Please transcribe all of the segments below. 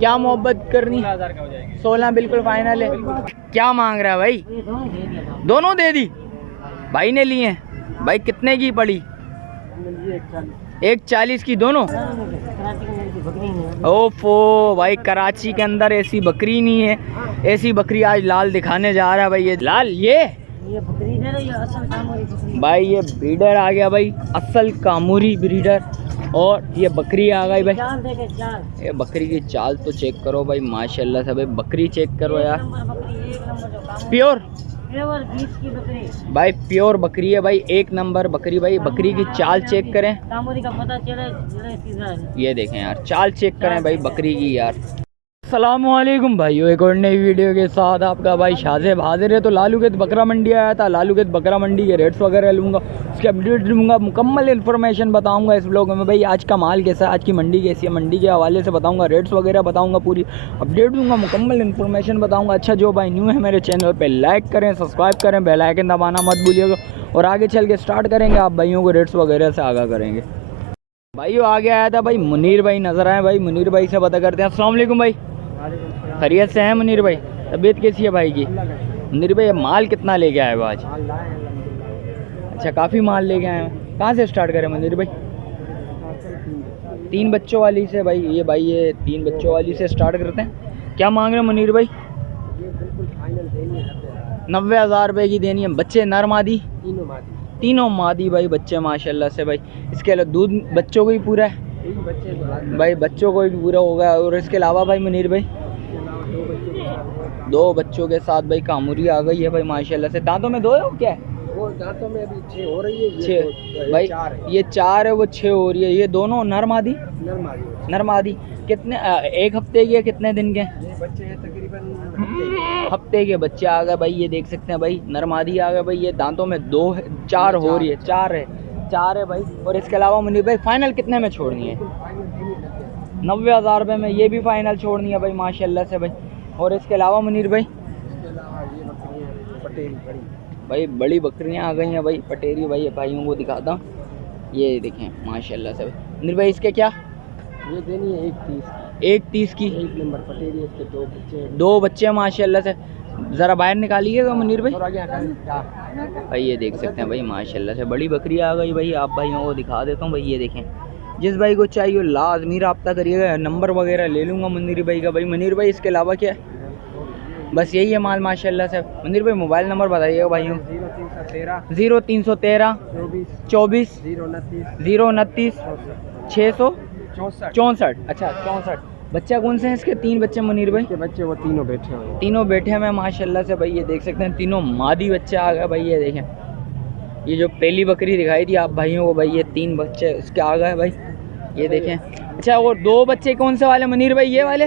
क्या मोहब्बत करनी? 16,000 का हो जाएगी। 16 बिल्कुल फाइनल है। क्या मांग रहा है भाई? दोनों दे दी भाई ने लिए हैं। भाई कितने की पड़ी? 140 की दोनों। ओफो भाई, कराची के अंदर ऐसी बकरी नहीं है। ऐसी बकरी आज लाल दिखाने जा रहा है भाई। ये लाल ये बकरी है ना, ये असल कामोरी बकरी। भाई ये ब्रीडर आ गया भाई, असल कामूरी ब्रीडर। और ये बकरी आ गई भाई। चाल देखे चाल। ये बकरी की चाल तो चेक करो भाई, माशाल्लाह से भाई। बकरी चेक करो यार, बकरी एक नंबर जो काम प्योर प्योर 20 की बकरी भाई, प्योर बकरी है भाई, एक नंबर बकरी भाई। बकरी की चाल चेक करें, कामोरी का पता चले सीधा है। ये देखें यार, चाल चेक करें भाई बकरी की यार। अस्सलामुअलैकुम भाइयों, एक और नई वीडियो के साथ आपका भाई शाज़ेब हाजिर है। तो लालूगेत बकरा मंडी आया था। लालूगेत बकरा मंडी के रेट्स वगैरह लूँगा, उसके अपडेट लूँगा, मुकम्मल इन्फॉर्मेशन बताऊँगा इस ब्लॉग में भाई। आज का माल कैसा है, आज की मंडी कैसी है, मंडी के हवाले से बताऊँगा, रेट्स वगैरह बताऊँगा, पूरी अपडेट दूँगा, मुकम्मल इन्फॉर्मेशन बताऊँगा। अच्छा, जो भाई न्यू है मेरे चैनल पर लाइक करें, सब्सक्राइब करें, बेल आइकन दबाना मत भूलिएगा। और आगे चल के स्टार्ट करेंगे, आप भाइयों को रेट्स वगैरह से आगाह करेंगे। भाइयों आगे आया था भाई मुनीर भाई, नज़र आए भाई। मुनीर भाई से पता करते हैं। अस्सलाम वालेकुम भाई, खैरियत से हैं मुनीर भाई? तबीयत कैसी है भाई की? मुनीर भाई माल कितना लेके आए हो आज? अच्छा, काफ़ी माल लेके आए हैं। कहाँ से स्टार्ट करें मुनीर भाई? 3 बच्चों वाली से भाई। ये भाई ये 3 बच्चों वाली से स्टार्ट करते हैं। क्या मांग रहे हैं मुनीर भाई? 90,000 रुपये की देनी है। बच्चे नर मादी? तीनों मादी भाई बच्चे माशाल्लाह से भाई। इसके अलावा दूध बच्चों को ही पूरा है भाई, बच्चों को भी पूरा होगा। और इसके अलावा भाई मुनीर भाई 2 बच्चों के साथ भाई कामूरी आ गई है भाई माशाल्लाह से। दांतों में 2 है वो क्या है? वो दांतों में अभी 6 हो रही है। 6 भाई, ये 4 है, वो 6 हो रही है। ये दोनों नर मादी? नर मादी। कितने एक हफ्ते के, कितने दिन के? बच्चे हैं तकरीबन हफ्ते के बच्चे आ गए भाई, ये देख सकते हैं भाई। नर मादी आ गए भाई। ये दांतों में 2 है, 4 हो रही है, 4 है भाई। और इसके अलावा मुनीर भाई फाइनल कितने में छोड़नी है? 90,000 रुपये में ये भी फाइनल छोड़नी है भाई माशाल्लाह से भाई। और इसके अलावा मुनीर भाई भाई बड़ी बकरियां आ गई हैं भाई, पटेरी भाई। भाइयों को दिखाता हूँ, ये देखें माशाल्लाह से भाई। मुनीर भाई इसके क्या ये देनी है 130 की? एक नंबर पटेरी। इसके 2 बच्चे 2 बच्चे माशाल्लाह से। ज़रा बाहर निकालिएगा मुनीर भाई। भाई ये देख सकते हैं भाई माशाल्लाह से बड़ी बकरी आ गई भाई। आप भाइयों को दिखा देता हूँ भाई, ये देखें। जिस भाई को चाहिए लाजमी रब्ता करिएगा, नंबर वगैरह ले लूँगा मुनीर भाई का भाई। मुनीर भाई इसके अलावा क्या है? बस यही है माल माशाल्लाह से। मुनीर भाई मोबाइल नंबर बताइएगा भाइयों। 0313 24 029 664। अच्छा 64। बच्चा कौन से हैं इसके? 3 बच्चे मुनीर भाई? के बच्चे वो तीनों बैठे हैं। तीनों बैठे हैं माशाल्लाह से भाई। ये देख सकते हैं तीनों मादी बच्चे आ गए भाई। ये देखें, ये जो पहली बकरी दिखाई थी आप भाइयों को भाई, ये 3 बच्चे इसके आ गए भाई, ये देखें। अच्छा, और 2 बच्चे कौन से वाले मुनीर भाई? ये वाले,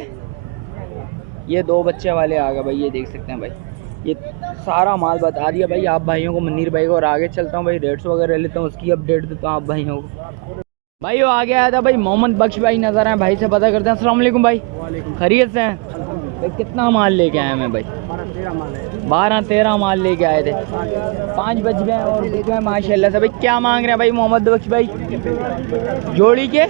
ये 2 बच्चे वाले आ गए भाई, ये देख सकते हैं भाई। ये सारा माल बता दिया भाई आप भाइयों को, मुनीर भाई को। और आगे चलता हूँ भाई, रेट्स वगैरह लेता हूँ, उसकी अपडेट देता हूँ आप भाइयों को। भाई वो आगे आया था भाई मोहम्मद बख्श भाई, नज़र आए भाई से पता करते हैं। अस्सलाम वालेकुम भाई, खैरियत से हैं भाई? कितना माल लेके आए हैं भाई? 12-13 माल लेके आए थे। 5 बज गए और देख गए माशाल्लाह से भाई। क्या मांग रहे हैं भाई मोहम्मद बख्श भाई? जोड़ी के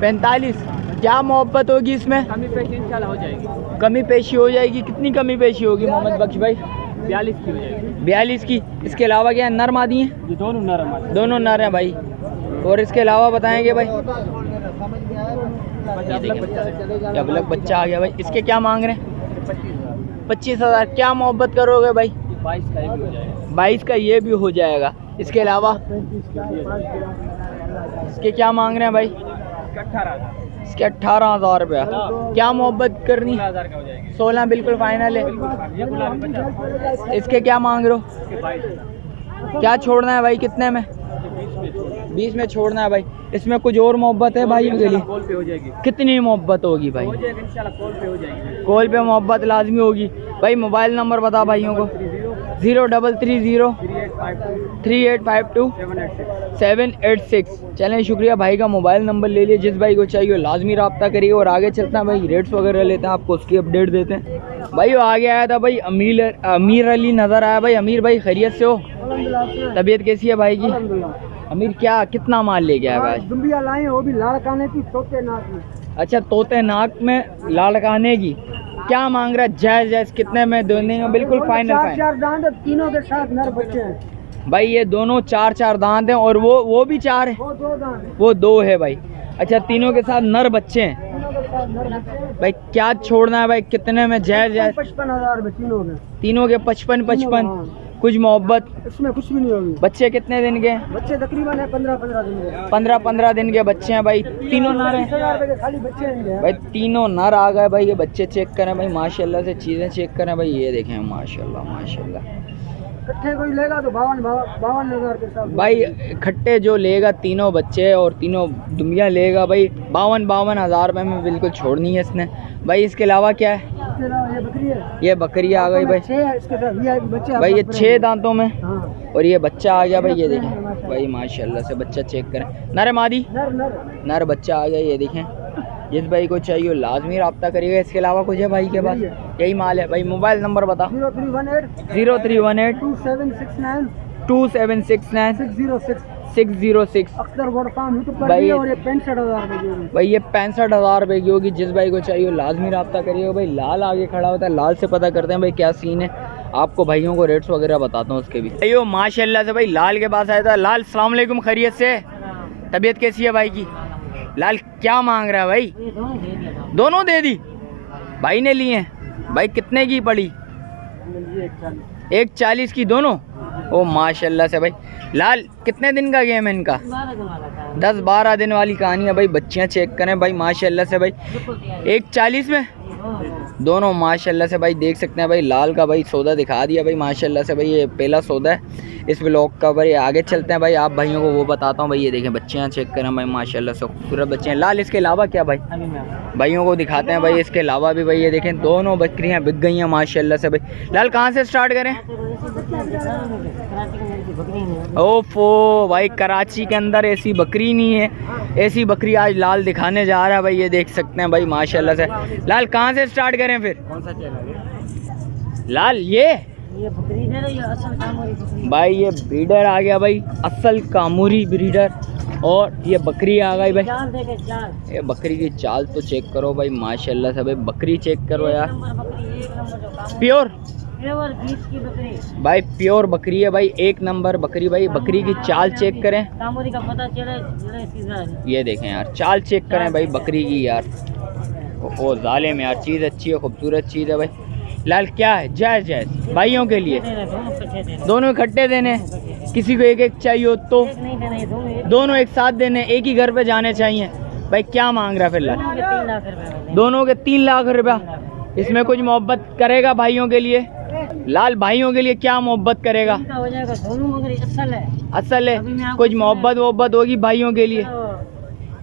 45। क्या मोहब्बत होगी इसमें? कमी पेशी इंशाल्लाह हो जाएगी। कमी पेशी हो जाएगी। कितनी कमी पेशी होगी मोहम्मद बख्श भाई? 42 की हो जाएगी। 42 की। इसके अलावा क्या नर मादी हैं? ये दोनों नर हैं। दोनों नर हैं भाई। और इसके अलावा बताएंगे भाई? अब लग बच्चा आ गया भाई। इसके क्या मांग रहे हैं? 25,000। क्या मोहब्बत करोगे भाई? 22 का ये भी हो जाएगा। 22 का ये भी हो जाएगा। इसके अलावा इसके क्या मांग रहे हैं भाई? 18,000। इसके 18,000 रुपया। क्या मोहब्बत करनी? 16,000 का हो जाएगी। 16 बिल्कुल फाइनल है। ये गुलाबी 50। इसके क्या मांग रहे हो? इसके 22। क्या छोड़ना है भाई? कितने में? 20 में छोड़ना है भाई। इसमें कुछ और मोहब्बत है भाई के लिए? कॉल पे हो जाएगी। कितनी मोहब्बत होगी भाई? हो जाएगा इंशाल्लाह, कॉल पे हो जाएगी। कॉल पे मोहब्बत लाजमी होगी भाई। मोबाइल नंबर बता भाइयों को। 0330 3852 786। चलें, शुक्रिया भाई का मोबाइल नंबर ले लिए। जिस भाई को चाहिए लाजमी रब्ता करिए। और आगे चलता है भाई, रेट्स वगैरह लेते हैं, आपको उसकी अपडेट देते हैं भाई। वो आगे आया था भाई अमीर अली, नज़र आया भाई। अमीर भाई खैरियत से हो? तबीयत कैसी है भाई की? अमीर क्या कितना माल ले गया भाई? दुम्बिया लाए, वो भी लाड़ काने की, छोटे नाक में। अच्छा तोते नाक में लाल खाने की क्या मांग रहा है? जायज जायज कितने में देंगे? बिल्कुल फाइनल फाइनल। चार दांत तीनों के साथ नर बच्चे हैं भाई ये दोनों चार चार दांत हैं और वो भी चार है, वो दो दांत हैं। वो दो है भाई। अच्छा तीनों के साथ नर बच्चे हैं तीनों के साथ नर बच्चे हैं। भाई। क्या छोड़ना है भाई? कितने में जायज जायज? 55,000 में तीनों के। तीनों के 55 हाँ। कुछ मोहब्बत। इसमें कुछ भी नहीं होगी। बच्चे कितने दिन के? बच्चे तकरीबन है 15-15 दिन के। 15 दिन के बच्चे हैं भाई। तीनों नर हैं 20,000 रुपए के खाली बच्चे हैं भाई, तीनों नर आ गए भाई। ये बच्चे चेक करें भाई माशाल्लाह से, चीज़ें चेक करें भाई। ये देखें माशाल्लाह माशाल्लाह इकट्ठे कोई लेगा तो 52,000 के साथ भाई। खट्टे जो लेगा तीनों बच्चे और तीनों दुनिया लेगा भाई 52,000 रुपये में बिल्कुल छोड़नी है इसने भाई। इसके अलावा क्या है? इसके अलावा ये बकरी है, ये बकरी आ गई भाई। 6 है इसके साथ VIP बच्चे भाई ये 6 दांतों में हाँ। और ये बच्चा आ गया भाई। ये देखें भाई माशाल्लाह से बच्चा चेक करें। नर है मादी? नर नर नर बच्चा आ गया। ये देखें, जिस भाई को चाहिए लाजमी रब्ता करिएगा। इसके अलावा कुछ है भाई के पास? यही माल है भाई। मोबाइल नंबर बता। 0318 2769 2769 606 606 अख्तर गोड फार्म यूट्यूब पर भाई भी है और ये 65,000 रुपए की होगी। भाई। ये 65,000 रुपये की होगी। जिस भाई को चाहिए लाजमी रब्ता करिएगा भाई। लाल आगे खड़ा होता है, लाल से पता करते हैं भाई क्या सीन है। आपको भाइयों को रेट्स वगैरह बताता हूँ उसके भी। भाइयों माशाल्लाह से भाई लाल के पास आया था। लाल सलाम अलैकुम, खैरियत से? तबीयत कैसी है भाई की? लाल क्या मांग रहा है भाई? ये दोनों दे दिया। दोनों दे दी भाई ने लिए भाई। कितने की पड़ी? 140 की दोनों। ओ माशाल्लाह से भाई। लाल कितने दिन का गेम है इनका? 12 दिन वाला था। 10-12 दिन वाली कहानी है भाई। बच्चियाँ चेक करें भाई माशाल्लाह से भाई। बिल्कुल तैयार 140 में है। दोनों माशाल्लाह से भाई। देख सकते हैं भाई लाल का भाई सौदा दिखा दिया भाई माशाल्लाह से भाई। ये पहला सौदा है इस ब्लॉग का भाई। आगे चलते हैं भाई, आप भाइयों को वो बताता हूँ भाई। ये देखें बच्चियाँ चेक करें भाई माशाल्लाह से खूबसूरत बच्चे हैं। लाल इसके अलावा क्या भाई? अभी मैं भाइयों को दिखाते हैं भाई। इसके अलावा भी भाई ये देखें दोनों बकरियां बिक गई हैं माशाल्लाह से भाई। लाल कहाँ से स्टार्ट करें? ओफो भाई, कराची के अंदर ऐसी बकरी नहीं है। ऐसी बकरी आज लाल दिखाने जा रहा है भाई। ये देख सकते हैं भाई माशाल्लाह से। लाल कहाँ से स्टार्ट करें फिर? कौन सा चैनल? लाल ये बकरी है ना, ये असल कामोरी बकरी। भाई ये ब्रीडर आ गया भाई, असल कामूरी ब्रीडर। और ये बकरी आ गई भाई। चार देखे चार। ये बकरी की चाल तो चेक करो भाई माशाल्लाह से भाई। बकरी चेक करो यार, बकरी एक नंबर जो कामोरी। प्योर प्योर बीच की बकरी भाई। प्योर बकरी है भाई, एक नंबर बकरी भाई। बकरी की चाल चेक करें। कामोरी का पता चले सीजन। ये देखें यार, चाल चेक करें भाई बकरी की यार। ओ जालिम यार, चीज़ अच्छी है, खूबसूरत चीज़ है भाई। लाल क्या है? जायज़ जायज़ भाइयों के लिए दोनों इकट्ठे देने। किसी को एक एक चाहिए हो तो नहीं देने, दोनों एक साथ देने, एक ही घर पे जाने चाहिए भाई। क्या मांग रहा है फिर लाल? 3 लाख रुपए। दोनों के 3 लाख रुपया। इसमें कुछ मोहब्बत करेगा भाइयों के लिए? लाल भाइयों के लिए क्या मोहब्बत करेगा? हो जाएगा दोनों बकरी असल है। असल है, कुछ मोहब्बत होगी भाइयों के लिए?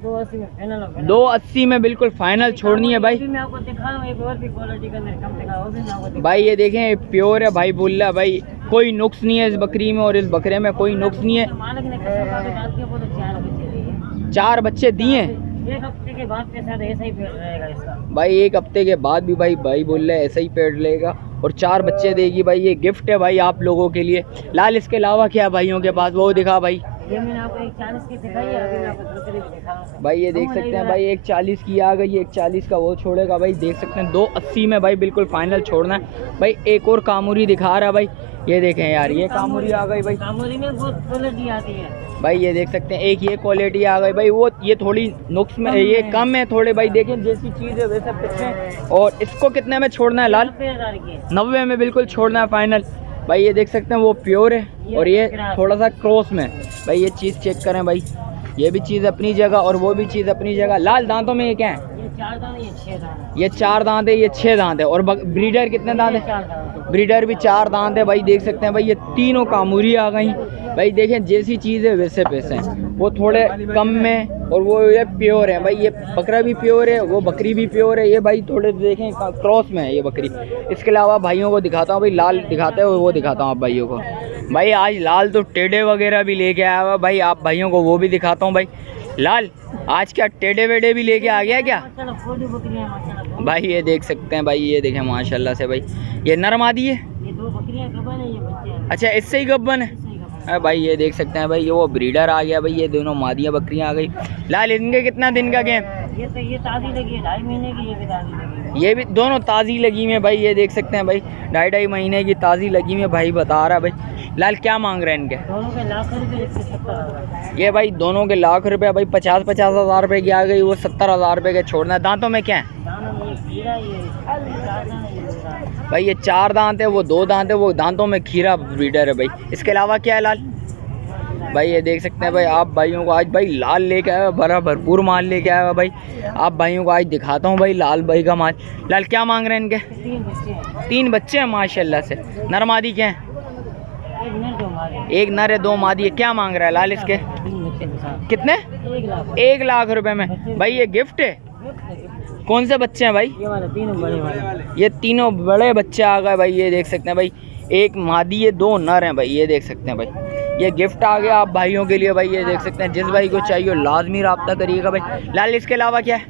280 में फाइनल हो गया। 280 में बिल्कुल फाइनल छोड़नी है भाई। मैं आपको दिखा रहा हूँ एक और भी क्वालिटी का अंदर कम दिखा, वो भी मैं आपको दिखा। भाई ये देखें प्योर है भाई, बोल रहा भाई। कोई नुक्स नहीं है इस बकरी में और इस बकरे में कोई नुक्स नहीं है। मालिक ने कसम खा के बात की, वो तो 4 बच्चे दिए। 4 बच्चे दिए। एक हफ्ते के बाद पैसा ऐसा ही पेड़ रहेगा इसका भाई। 1 हफ्ते के बाद भी भाई बोल रहे ऐसा ही पेड़ लेगा और 4 बच्चे देगी भाई। ये गिफ्ट है भाई आप लोगों के लिए। लाल इसके अलावा क्या भाइयों के पास? वो दिखा भाई। ये मैंने आपको 140 की दिखाई है, अभी मैं आपको दूसरी भी दिखा रहा हूँ। भाई ये देख सकते हैं भाई 140 की आ गई। 140 का वो छोड़ेगा भाई। देख सकते हैं 280 में भाई बिल्कुल फाइनल छोड़ना है भाई। एक और कामूरी दिखा रहा है भाई। ये देखें यार, ये कामूरी आ गई भाई। कामोरी में बहुत क्वालिटी आती है भाई ये देख सकते हैं एक ये क्वालिटी आ गई भाई। वो ये थोड़ी नुक्स में, ये कम है थोड़े भाई। देखें जैसी चीज़ है वैसा पिछले। और इसको कितने में छोड़ना है लाल? 90,000 की। 90 में बिल्कुल छोड़ना है फाइनल भाई। ये देख सकते हैं वो प्योर है और ये थोड़ा सा क्रॉस में भाई। ये चीज़ चेक करें भाई। ये भी चीज़ अपनी जगह और वो भी चीज़ अपनी जगह। लाल दांतों में ये क्या है? ये 4 दांत, ये 6 दांत। ये 4 दांत है, ये 6 दांत है। और ब्रीडर कितने दांत है? 4 दांत। ब्रीडर भी 4 दांत है भाई। देख सकते हैं भाई ये तीनों कामूरी आ गई भाई। देखें जैसी चीज़ है वैसे पैसे हैं। वो थोड़े कम में और वो ये प्योर है भाई। ये बकरा भी प्योर है, वो बकरी भी प्योर है। ये भाई थोड़े देखें क्रॉस में है ये बकरी। इसके अलावा भाइयों को दिखाता हूँ भाई। लाल दिखाते हैं वो दिखाता हूँ आप भाइयों को। भाई आज लाल तो टेढ़े वगैरह भी लेके आया हुआ भाई। आप भाइयों को वो भी दिखाता हूँ भाई। लाल आज क्या टेढ़े वेढ़े भी लेके आ गया क्या? माशाल्लाह फोटो बकरियां माशाल्लाह। भाई ये देख सकते हैं भाई। ये देखें माशाल्लाह से भाई। ये नर मादी है? ये 2 बकरियां गबन है, ये बच्चे हैं। अच्छा इससे ही गब्बन है? इससे ही गबन। अरे भाई ये देख सकते हैं भाई। ये वो ब्रीडर आ गया भाई। ये दोनों मादियाँ बकरियाँ आ गई। लाल इनके कितना दिन का गेम? ये ताज़ी लगी है, 2.5 महीने की, ये भी ताज़ी लगी है। ये भी दोनों ताज़ी लगी हुई है भाई, ये देख सकते हैं भाई, 2.5 महीने की ताज़ी लगी हुई है भाई, बता रहा है भाई। लाल क्या मांग रहे हैं इनके? दोनों के लाख रुपये, 70,000। ये भाई दोनों के लाख रुपए भाई, 50-50 हज़ार रुपये की आ गई, वो 70,000 रुपये के छोड़ना है। दांतों में क्या है दानों में ये खीरा, ये 4 दाना, ये 2 दाना। भाई? ये 4 दांत है, वो 2 दांत है, वो दांतों में खीरा ब्रीडर है भाई। इसके अलावा क्या है लाल भाई? ये देख सकते हैं भाई, आप भाइयों को आज भाई लाल लेके आया, बड़ा भरपूर माल लेके आया भाई। आप भाइयों को आज दिखाता हूँ भाई लाल भाई का माल। लाल क्या मांग रहे हैं इनके? 3 बच्चे हैं, 3 बच्चे हैं माशाल्लाह से। नर मादी क्या है? एक नर 2 मादे। एक नर है, 2 मादी है। क्या मांग रहा है लाल इसके? 3 बच्चे के साथ कितने? 1 लाख। 1 लाख रुपए में भाई। ये गिफ्ट है? कौन से बच्चे हैं भाई? ये वाले 3 बड़े वाले। ये तीनों बड़े बच्चे आ गए भाई, ये देख सकते हैं भाई। एक मादी है, 2 नर हैं भाई, ये देख सकते हैं भाई। ये गिफ्ट आ गया आप भाइयों के लिए भाई, ये देख सकते हैं। जिस भाई को चाहिए हो लाजमी रब्ता करिएगा भाई। लाल इसके अलावा क्या है?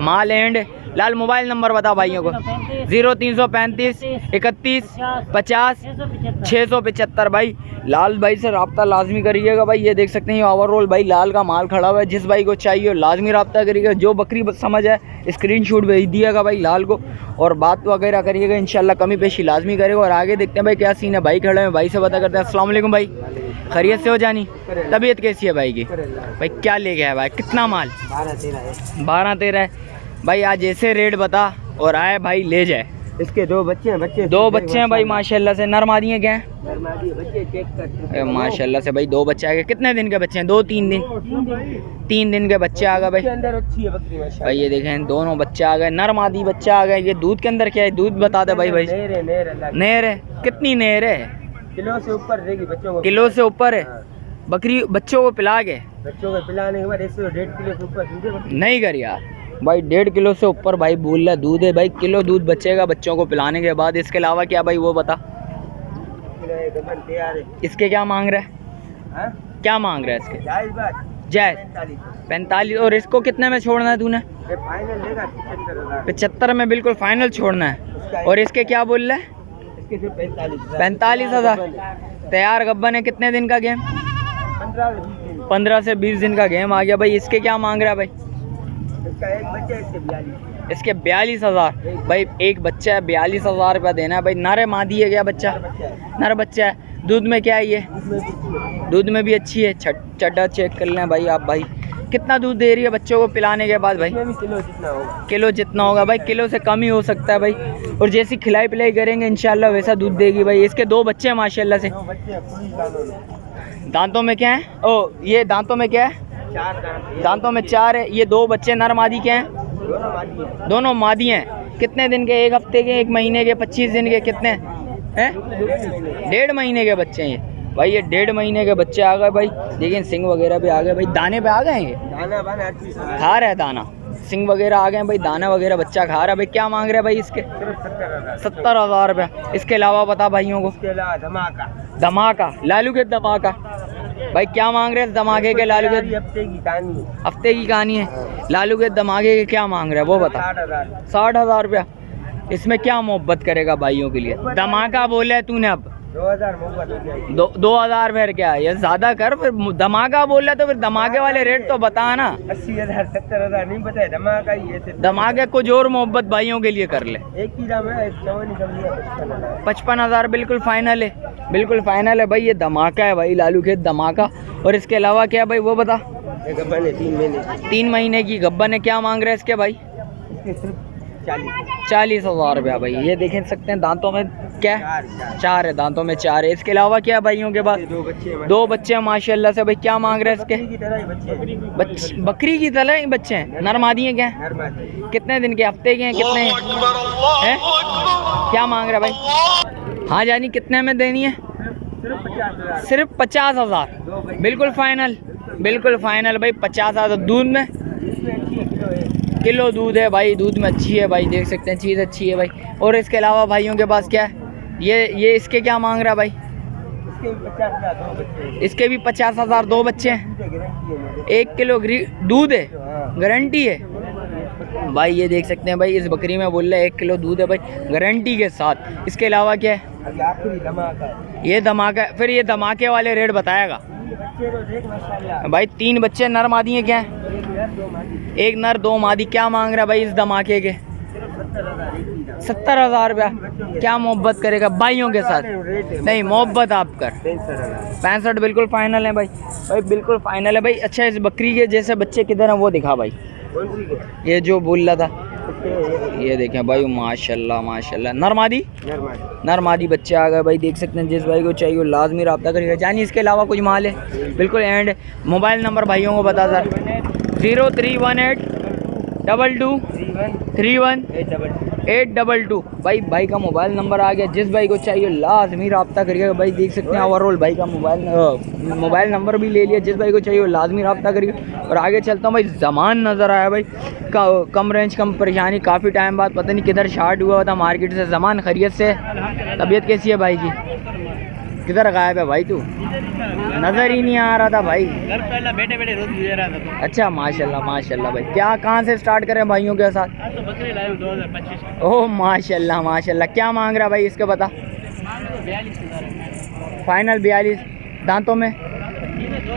माल एंड। लाल मोबाइल नंबर बता भाइयों को। 0335 31 50 675 भाई। लाल भाई से रब्ता लाजमी करिएगा भाई, ये देख सकते हैं। ये ओवरऑल भाई लाल का माल खड़ा हुआ है, जिस भाई को चाहिए हो लाजमी रब्ता करिएगा। जो बकरी समझ है स्क्रीनशॉट भेज दिएगा भाई लाल को, और बात वगैरह करिएगा, इंशाल्लाह कमी पेशी लाजमी करेगा। और आगे देखते हैं भाई क्या सीन है। भाई खड़े हैं, भाई से पता करते हैं। अस्सलाम वालेकुम भाई, खैरियत से हो जानी? तबीयत कैसी है भाई की? भाई क्या ले गया है भाई? कितना माल? 12-13 है भाई। आज ऐसे रेट बता और आए भाई ले जाए। इसके 2 बच्चे हैं, 2 बच्चे हैं भाई माशाल्लाह से। नर मादी हैं क्या है? बच्चे चेक कर माशाल्लाह से भाई 2 बच्चे आ गए। कितने दिन के बच्चे हैं? 2-3 दिन? 3 दिन के बच्चे आ गए भाई। अंदर अच्छी है बकरी माशाल्लाह। भाई ये देखें दोनों बच्चे आ गए, नर मादी बच्चे आ गए। ये दूध के अंदर क्या है? दूध बता दे भाई। भाई नहर है? कितनी नहर है? किलो से ऊपर देगी बच्चों को। किलो से ऊपर है बकरी? बच्चों को पिला के? बच्चों को पिलाने के बाद 1.5 किलो से ऊपर दूध नहीं कर यार भाई, 1.5 किलो से ऊपर भाई बोल रहा दूध है भाई। किलो दूध बचेगा बच्चों को पिलाने के बाद। इसके अलावा क्या भाई वो बता। तैयार है। इसके क्या मांग रहा है? हाँ? क्या मांग रहा है इसके? जायज़ बात। जायज़ 45। और इसको कितने में छोड़ना है तूने? ये फाइनल लेगा 75,000। 75 में बिल्कुल फाइनल छोड़ना है। और इसके क्या बोल रहा है? इसके सिर्फ 45,000 तैयार गब्बन है। कितने दिन का गेम? 15 से 20 दिन का गेम आ गया भाई। इसके क्या मांग रहा है भाई? इसका एक बच्चा है, इसके 42। इसके 42,000 भाई। एक बच्चा है, 42,000 रुपया देना है भाई। नर मादी है क्या बच्चा? नर बच्चा है। दूध में क्या है ये? दूध में भी अच्छी है। चड्डा चेक कर लें भाई आप भाई। कितना दूध दे रही है बच्चों को पिलाने के बाद भाई? किलो जितना होगा भाई। किलो से कम ही हो सकता है भाई। और जैसी खिलाई पिलाई करेंगे इंशाल्लाह वैसा दूध देगी भाई। इसके 2 बच्चे हैं माशाल्लाह से। दांतों में क्या है? ओ ये दांतों में क्या है? दांतों में 4 है। ये 2 बच्चे नर मादी के हैं? दोनों मादी हैं। कितने दिन के? 1 हफ्ते के, 1 महीने के, 25 दिन के? कितने हैं? 1.5 महीने के बच्चे हैं ये भाई। ये 1.5 महीने के बच्चे आ गए भाई। देखिए सिंग वगैरह भी आ गए भाई। दाने पे आ गए हैं ये? खा रहा है दाना, सिंग वगैरह आ गए भाई। दाना वगैरह बच्चा खा रहा है भाई। क्या मांग रहे हैं भाई इसके? 70,000 रुपया। इसके अलावा बता भाइयों को। धमाका लालू के धमाका भाई क्या मांग रहे हैं? धमाके के लालू के हफ्ते की कहानी है। लालू के धमाके के क्या मांग रहे हैं वो बता। 60,000 रुपया। इसमें क्या मोहब्बत करेगा भाइयों के लिए? धमाका बोला है तूने, अब 2,000 फिर क्या ये ज़्यादा कर। फिर धमाका बोला तो फिर धमाके वाले रेट तो बता ना। 80,000 70,000 नहीं बताए, धमाका ही है। धमाके कुछ और मोहब्बत भाइयों के लिए कर ले। एक ही दाम है 55,000 बिल्कुल फाइनल है। बिल्कुल फाइनल है भाई। ये धमाका है भाई, लालू खेत धमाका। और इसके अलावा क्या भाई वो बता। 3 महीने की गब्बन है। क्या मांग रहे हैं इसके भाई? 40,000 रुपया भाई। ये देख सकते हैं दांतों में क्या है? 4 है। दांतों में 4 है। इसके अलावा क्या भाइयों के पास? 2 बच्चे हैं माशाल्लाह से भाई। क्या मांग रहे हैं इसके? बकरी की तरह ही बच्चे हैं। नर मादी हैं क्या? कितने दिन के? हफ्ते के हैं? कितने हैं? क्या मांग रहे हैं भाई? हाँ जानी कितने में देनी है? सिर्फ 50,000 बिल्कुल फाइनल। बिल्कुल फाइनल भाई। 50,000 दूध में किलो दूध है भाई। दूध में अच्छी है भाई, देख सकते हैं चीज़ अच्छी है भाई। और इसके अलावा भाइयों के पास क्या है? ये इसके क्या मांग रहा है भाई? इसके भी 50,000 2 बच्चे हैं। 1 किलो दूध है, गारंटी है भाई। ये देख सकते हैं भाई इस बकरी में बोल रहे 1 किलो दूध है भाई, गारंटी के साथ। इसके अलावा क्या है? ये धमाका। फिर ये धमाके वाले रेट बताएगा भाई। 3 बच्चे नर मादी हैं क्या है? एक नर 2 मादी। क्या मांग रहा है भाई इस धमाके के? 70,000 रुपया। क्या मोहब्बत करेगा भाइयों के साथ? नहीं मोहब्बत आप कर। 65 बिल्कुल फाइनल है भाई। भाई बिल्कुल फाइनल है भाई। अच्छा इस बकरी के जैसे बच्चे किधर हैं वो दिखा भाई। ये जो बोल रहा था ये देखें भाई, माशाल्लाह माशाल्लाह। नरमादी नरमादी बच्चे आ गए भाई, देख सकते हैं। जिस भाई को चाहिए वो लाजमी रब्ता करिएगा। जानी इसके अलावा कुछ माल है? बिल्कुल एंड। मोबाइल नंबर भाइयों को बता सर। 0318223132 भाई का मोबाइल नंबर आ गया। जिस भाई को चाहिए लाजमी रब्ता करिएगा भाई। देख सकते हैं ओवरऑल भाई का मोबाइल नंबर भी ले लिया। जिस भाई को चाहिए वो लाजमी रब्ता करिएगा। और आगे चलता हूँ भाई। ज़मान नज़र आया भाई, कम रेंज कम परेशानी। काफ़ी टाइम बाद पता नहीं किधर शार्ट हुआ था मार्केट से। ज़मान खैरियत से? तबीयत कैसी है भाई की? किधर गायब है भाई तू? नज़र ही नहीं आ रहा था भाई। घर पहले बैठे बैठे रोज गुजर रहा था। अच्छा माशाल्लाह माशाल्लाह भाई। क्या कहाँ से स्टार्ट करें भाइयों के साथ? तो बकरी लाए 2025 की। ओह माशाल्लाह माशाल्लाह। क्या मांग रहा है भाई इसके बता? 42,000 फाइनल 42। दांतों में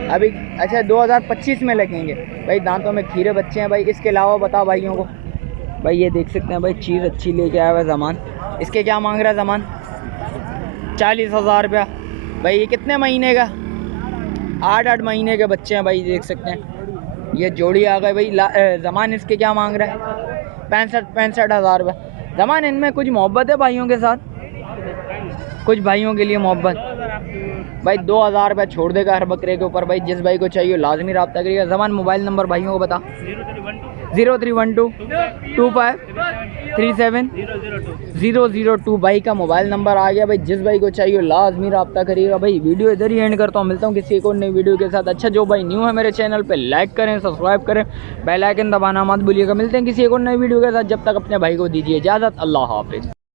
अभी? अच्छा 2025 में लगेंगे भाई। दांतों में खीरे बच्चे हैं भाई। इसके अलावा बता भाइयों को। भाई ये देख सकते हैं भाई, चीज़ अच्छी लेके आया हुआ है ज़मान। इसके क्या मांग रहा है ज़मान? 40,000 रुपया भाई। ये कितने महीने का? 8 महीने के बच्चे हैं भाई, देख सकते हैं। ये जोड़ी आ गए भाई। ज़मान इसके क्या मांग रहा है? 65,000 रुपये। ज़मान इनमें कुछ मोहब्बत है भाइयों के साथ? कुछ भाइयों के लिए मोहब्बत भाई। 2,000 रुपये छोड़ देगा हर बकरे के ऊपर भाई। जिस भाई को चाहिए लाजमी रब्ता करिएगा। ज़मान मोबाइल नंबर भाइयों को बता। 031225370002 भाई का मोबाइल नंबर आ गया भाई। जिस भाई को चाहिए लाजमी रब्ता करिएगा भाई। वीडियो इधर ही एंड करता हूँ। मिलता हूँ किसी एक और नई वीडियो के साथ। अच्छा जो भाई न्यू है मेरे चैनल पे लाइक करें, सब्सक्राइब करें, बेल आइकन दबाना मत भूलिएगा। मिलते हैं किसी एक और नई वीडियो के साथ। जब तक अपने भाई को दीजिए इजाज़त। अल्लाह हाफिज़।